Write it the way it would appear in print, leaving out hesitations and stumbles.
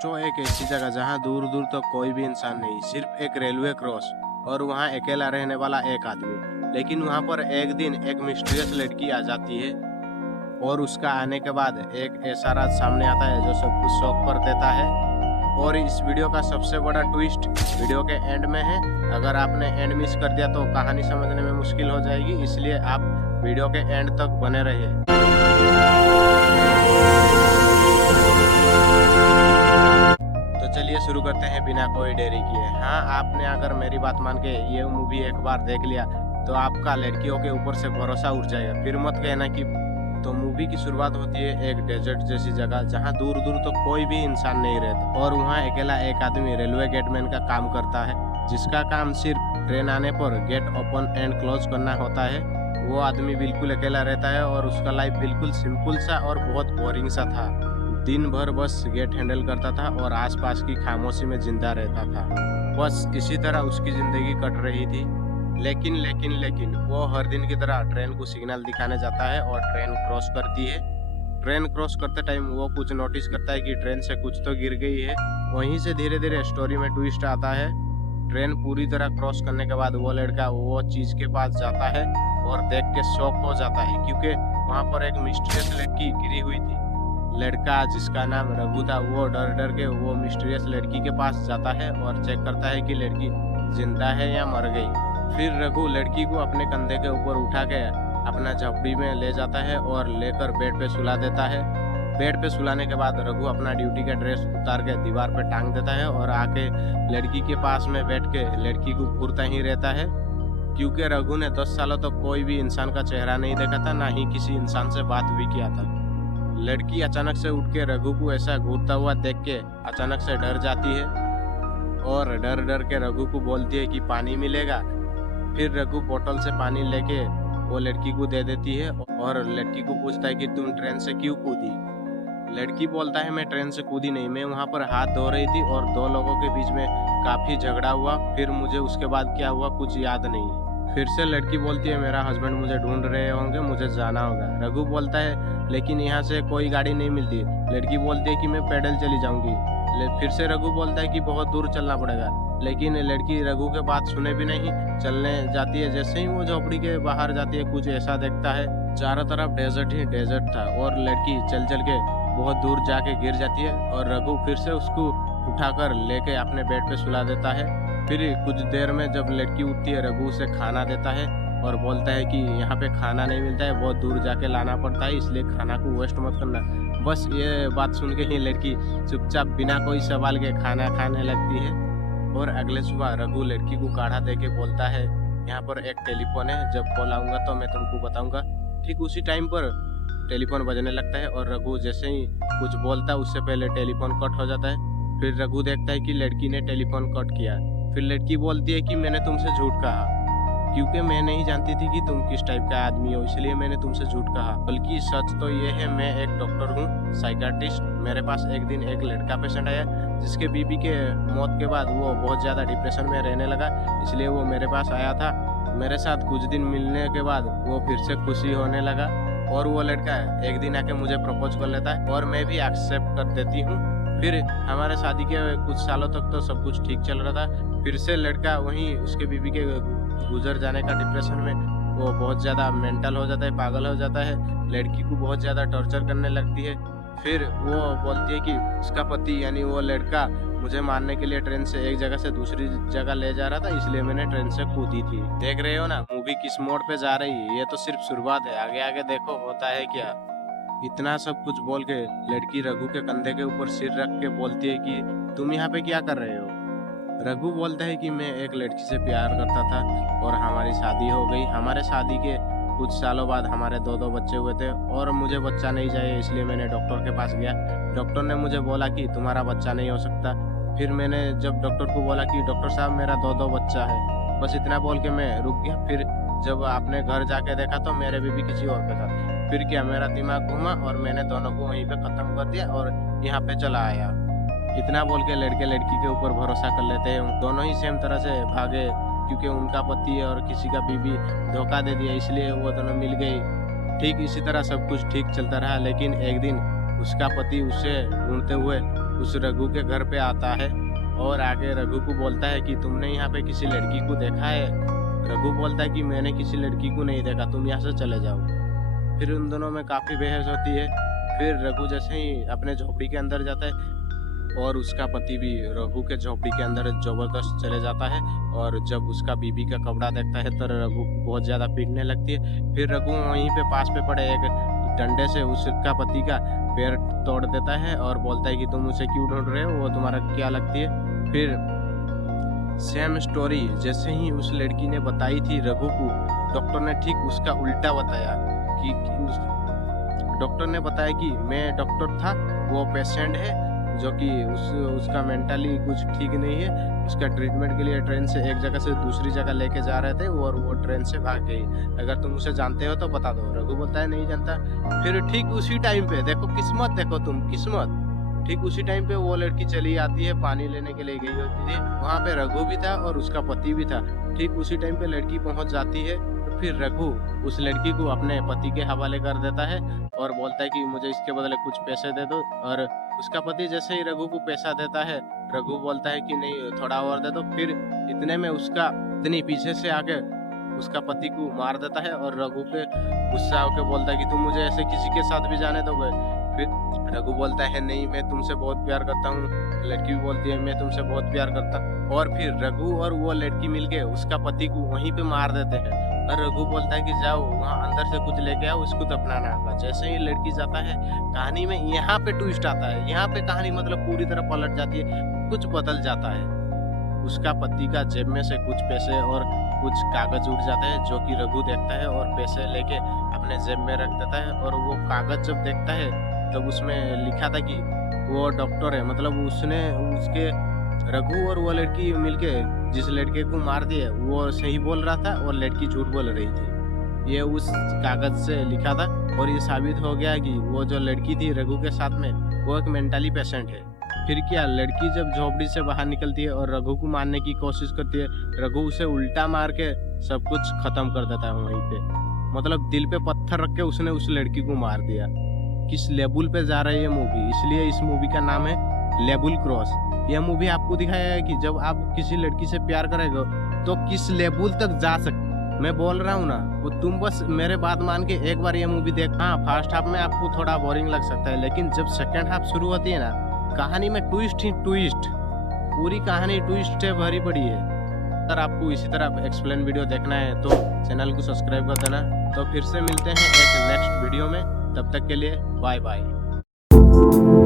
सोचो एक ऐसी जगह जहाँ दूर दूर तक कोई भी इंसान नहीं, सिर्फ एक रेलवे क्रॉस और वहाँ अकेला रहने वाला एक आदमी। लेकिन वहाँ पर एक दिन एक मिस्टीरियस लड़की आ जाती है और उसका आने के बाद एक ऐसा राज सामने आता है जो सब कुछ शॉक कर देता है। और इस वीडियो का सबसे बड़ा ट्विस्ट वीडियो के एंड में है। अगर आपने एंड मिस कर दिया तो कहानी समझने में मुश्किल हो जाएगी, इसलिए आप वीडियो के एंड तक बने रहिए। तो चलिए शुरू करते हैं बिना कोई देरी किए। हाँ, आपने अगर मेरी बात मान के ये मूवी एक बार देख लिया तो आपका लड़कियों के ऊपर से भरोसा उठ जाएगा। फिर मत कहना कि तो मूवी की शुरुआत होती है एक डेजर्ट जैसी जगह जहाँ दूर दूर तो कोई भी इंसान नहीं रहता और वहाँ अकेला एक आदमी रेलवे गेटमैन का काम करता है, जिसका काम सिर्फ ट्रेन आने पर गेट ओपन एंड क्लोज करना होता है। वो आदमी बिल्कुल अकेला रहता है और उसका लाइफ बिल्कुल सिंपल सा और बहुत बोरिंग सा था। दिन भर बस गेट हैंडल करता था और आसपास की खामोशी में जिंदा रहता था। बस इसी तरह उसकी जिंदगी कट रही थी। लेकिन वो हर दिन की तरह ट्रेन को सिग्नल दिखाने जाता है और ट्रेन क्रॉस करती है। ट्रेन क्रॉस करते टाइम वो कुछ नोटिस करता है कि ट्रेन से कुछ तो गिर गई है। वहीं से धीरे धीरे स्टोरी में ट्विस्ट आता है। ट्रेन पूरी तरह क्रॉस करने के बाद वो लड़का वो चीज के पास जाता है और देख के शॉक हो जाता है, क्योंकि वहाँ पर एक मिस्टीरियस लड़की गिरी हुई थी। लड़का जिसका नाम रघु था वो डर डर के वो मिस्टीरियस लड़की के पास जाता है और चेक करता है कि लड़की जिंदा है या मर गई। फिर रघु लड़की को अपने कंधे के ऊपर उठा के अपना झोपड़ी में ले जाता है और लेकर बेड पे सुला देता है। बेड पे सुलाने के बाद रघु अपना ड्यूटी का ड्रेस उतार के दीवार पे टांग देता है और आके लड़की के पास में बैठ के लड़की को घूरता ही रहता है, क्योंकि रघु ने 10 सालों तक तो कोई भी इंसान का चेहरा नहीं देखा था, ना ही किसी इंसान से बात भी किया था। लड़की अचानक से उठ के रघु को ऐसा घूरता हुआ देख के अचानक से डर जाती है और डर डर के रघु को बोलती है कि पानी मिलेगा। फिर रघु बोतल से पानी लेके वो लड़की को दे देती है और लड़की को पूछता है कि तुम ट्रेन से क्यों कूदी। लड़की बोलता है मैं ट्रेन से कूदी नहीं, मैं वहाँ पर हाथ धो रही थी और दो लोगों के बीच में काफी झगड़ा हुआ, फिर मुझे उसके बाद क्या हुआ कुछ याद नहीं। फिर से लड़की बोलती है मेरा हस्बैंड मुझे ढूंढ रहे होंगे, मुझे जाना होगा। रघु बोलता है लेकिन यहाँ से कोई गाड़ी नहीं मिलती। लड़की बोलती है कि मैं पैदल चली जाऊंगी। फिर से रघु बोलता है कि बहुत दूर चलना पड़ेगा, लेकिन लड़की रघु के बात सुने भी नहीं, चलने जाती है। जैसे ही वो झोपड़ी के बाहर जाती है कुछ ऐसा देखता है, चारों तरफ डेजर्ट ही डेजर्ट था और लड़की चल चल के बहुत दूर जाके गिर जाती है और रघु फिर से उसको उठाकर लेके अपने बेड पे सुला देता है। फिर कुछ देर में जब लड़की उठती है रघु उसे खाना देता है और बोलता है कि यहाँ पे खाना नहीं मिलता है, बहुत दूर जाके लाना पड़ता है, इसलिए खाना को वेस्ट मत करना। बस ये बात सुन के ही लड़की चुपचाप बिना कोई सवाल के खाना खाने लगती है। और अगले सुबह रघु लड़की को काढ़ा दे के बोलता है यहाँ पर एक टेलीफोन है, जब कॉल आऊंगा तो मैं तुमको बताऊंगा। ठीक उसी टाइम पर टेलीफोन बजने लगता है और रघु जैसे ही कुछ बोलता है उससे पहले टेलीफोन कट हो जाता है। फिर रघु देखता है कि लड़की ने टेलीफोन कट किया। फिर लड़की बोलती है कि मैंने तुमसे झूठ कहा, क्योंकि मैं नहीं जानती थी कि तुम किस टाइप का आदमी हो, इसलिए मैंने तुमसे झूठ कहा। बल्कि सच तो ये है मैं एक डॉक्टर हूँ, साइकाट्रिस्ट। मेरे पास एक दिन एक लड़का पेशेंट आया जिसके बीबी के मौत के बाद वो बहुत ज़्यादा डिप्रेशन में रहने लगा, इसलिए वो मेरे पास आया था। मेरे साथ कुछ दिन मिलने के बाद वो फिर से खुशी होने लगा और वो लड़का एक दिन आके मुझे प्रपोज कर लेता है और मैं भी एक्सेप्ट कर देती हूँ। फिर हमारे शादी के कुछ सालों तक तो सब कुछ ठीक चल रहा था। फिर से लड़का वहीं उसके बीबी के गुजर जाने का डिप्रेशन में वो बहुत ज़्यादा मेंटल हो जाता है, पागल हो जाता है, लड़की को बहुत ज़्यादा टॉर्चर करने लगती है। फिर वो बोलती है कि उसका पति यानी वो लड़का मुझे मारने के लिए ट्रेन से एक जगह से दूसरी जगह ले जा रहा था, इसलिए मैंने ट्रेन से कूदी थी। देख रहे हो ना मूवी किस मोड़ पे जा रही है, ये तो सिर्फ शुरुआत है, आगे आगे देखो होता है क्या। इतना सब कुछ बोल के लड़की रघु के कंधे के ऊपर सिर रख के बोलती है कि तुम यहाँ पे क्या कर रहे हो। रघु बोलता है कि मैं एक लड़की से प्यार करता था और हमारी शादी हो गई। हमारे शादी के कुछ सालों बाद हमारे दो बच्चे हुए थे और मुझे बच्चा नहीं चाहिए, इसलिए मैंने डॉक्टर के पास गया। डॉक्टर ने मुझे बोला कि तुम्हारा बच्चा नहीं हो सकता। फिर मैंने जब डॉक्टर को बोला कि डॉक्टर साहब मेरा दो बच्चा है, बस इतना बोल के मैं रुक गया। फिर जब आपने घर जाके देखा तो मेरे बीबी किसी और पे था। फिर क्या मेरा दिमाग घूमा और मैंने दोनों को वहीं पे खत्म कर दिया और यहाँ पे चला आया। इतना बोल के लड़के लड़की के ऊपर भरोसा कर लेते हैं। दोनों ही सेम तरह से भागे, क्योंकि उनका पति और किसी का बीबी धोखा दे दिया, इसलिए वो दोनों मिल गई। ठीक इसी तरह सब कुछ ठीक चलता रहा, लेकिन एक दिन उसका पति उसे ढूंढते हुए उस रघु के घर पे आता है और आके रघु को बोलता है कि तुमने यहाँ पे किसी लड़की को देखा है। रघु बोलता है कि मैंने किसी लड़की को नहीं देखा, तुम यहाँ से चले जाओ। फिर उन दोनों में काफ़ी बहस होती है। फिर रघु जैसे ही अपने झोपड़ी के अंदर जाता है और उसका पति भी रघु के झोपड़ी के अंदर जबरदस्त चले जाता है, और जब उसका बीबी का कपड़ा देखता है तो रघु बहुत ज़्यादा पीटने लगती है। फिर रघु वहीं पे पास पे पड़े एक डंडे से उसका पति का पैर तोड़ देता है और बोलता है कि तुम उसे क्यों ढूंढ रहे हो, वो तुम्हारा क्या लगती है। फिर सेम स्टोरी जैसे ही उस लड़की ने बताई थी रघु को, डॉक्टर ने ठीक उसका उल्टा बताया कि डॉक्टर ने बताया कि मैं डॉक्टर था, वो पेशेंट है जो कि उसका मेंटली कुछ ठीक नहीं है। उसका ट्रीटमेंट के लिए ट्रेन से एक जगह से दूसरी जगह लेके जा रहे थे और वो ट्रेन से भाग गई। अगर तुम उसे जानते हो तो बता दो। रघु बोलता है नहीं जानता। फिर ठीक उसी टाइम पे देखो किस्मत, देखो तुम किस्मत, ठीक उसी टाइम पे वो लड़की चली आती है, पानी लेने के लिए गई होती थी। वहाँ पे रघु भी था और उसका पति भी था। ठीक उसी टाइम पे लड़की पहुँच जाती है। फिर रघु उस लड़की को अपने पति के हवाले कर देता है और बोलता है कि मुझे इसके बदले कुछ पैसे दे दो। और उसका पति जैसे ही रघु को पैसा देता है, रघु बोलता है कि नहीं थोड़ा और दे दो। फिर इतने में उसका इतनी पीछे से आके उसका पति को मार देता है और रघु पे गुस्सा होकर बोलता है कि तुम मुझे ऐसे किसी के साथ भी जाने दोगे। फिर रघु बोलता है नहीं, मैं तुमसे बहुत प्यार करता हूँ। लड़की भी बोलती है मैं तुमसे बहुत प्यार करता। और फिर रघु और वो लड़की मिलके उसका पति को वहीं पे मार देते हैं। और रघु बोलता है कि जाओ वहाँ अंदर से कुछ लेके आओ, उसको दफनाना होगा। जैसे ही लड़की जाता है, कहानी में यहाँ पे ट्विस्ट आता है। यहाँ पे कहानी मतलब पूरी तरह पलट जाती है, कुछ बदल जाता है। उसका पति का जेब में से कुछ पैसे और कुछ कागज उड़ जाते हैं जो कि रघु देखता है और पैसे लेके अपने जेब में रख देता है। और वो कागज जब देखता है तब उसमें लिखा था कि वो डॉक्टर है, मतलब उसने उसके रघु और वो लड़की मिलके जिस लड़के को मार दिया वो सही बोल रहा था और लड़की झूठ बोल रही थी। ये उस कागज से लिखा था और ये साबित हो गया कि वो जो लड़की थी रघु के साथ में वो एक मेंटली पेशेंट है। फिर क्या, लड़की जब झोपड़ी से बाहर निकलती है और रघु को मारने की कोशिश करती है, रघु उसे उल्टा मार के सब कुछ खत्म कर देता है वहीं पे। मतलब दिल पे पत्थर रख के उसने उस लड़की को मार दिया। किस लेवल पे जा रही है मूवी, इसलिए इस मूवी का नाम है लेवल क्रॉस। यह मूवी आपको दिखाया है कि जब आप किसी लड़की से प्यार करेगा तो किस लेवल तक जा सकते। मैं बोल रहा हूँ ना, वो तुम बस मेरे बात मान के एक बार ये मूवी देख। हाँ, फर्स्ट हाफ में आपको थोड़ा बोरिंग लग सकता है, लेकिन जब सेकंड हाफ शुरू होती है ना, कहानी में ट्विस्ट ही ट्विस्ट, पूरी कहानी ट्विस्ट से भरी पड़ी है। अगर आपको इसी तरह एक्सप्लेन वीडियो देखना है तो चैनल को सब्सक्राइब कर देना। तो फिर से मिलते हैं एक नेक्स्ट वीडियो में, तब तक के लिए बाय बाय।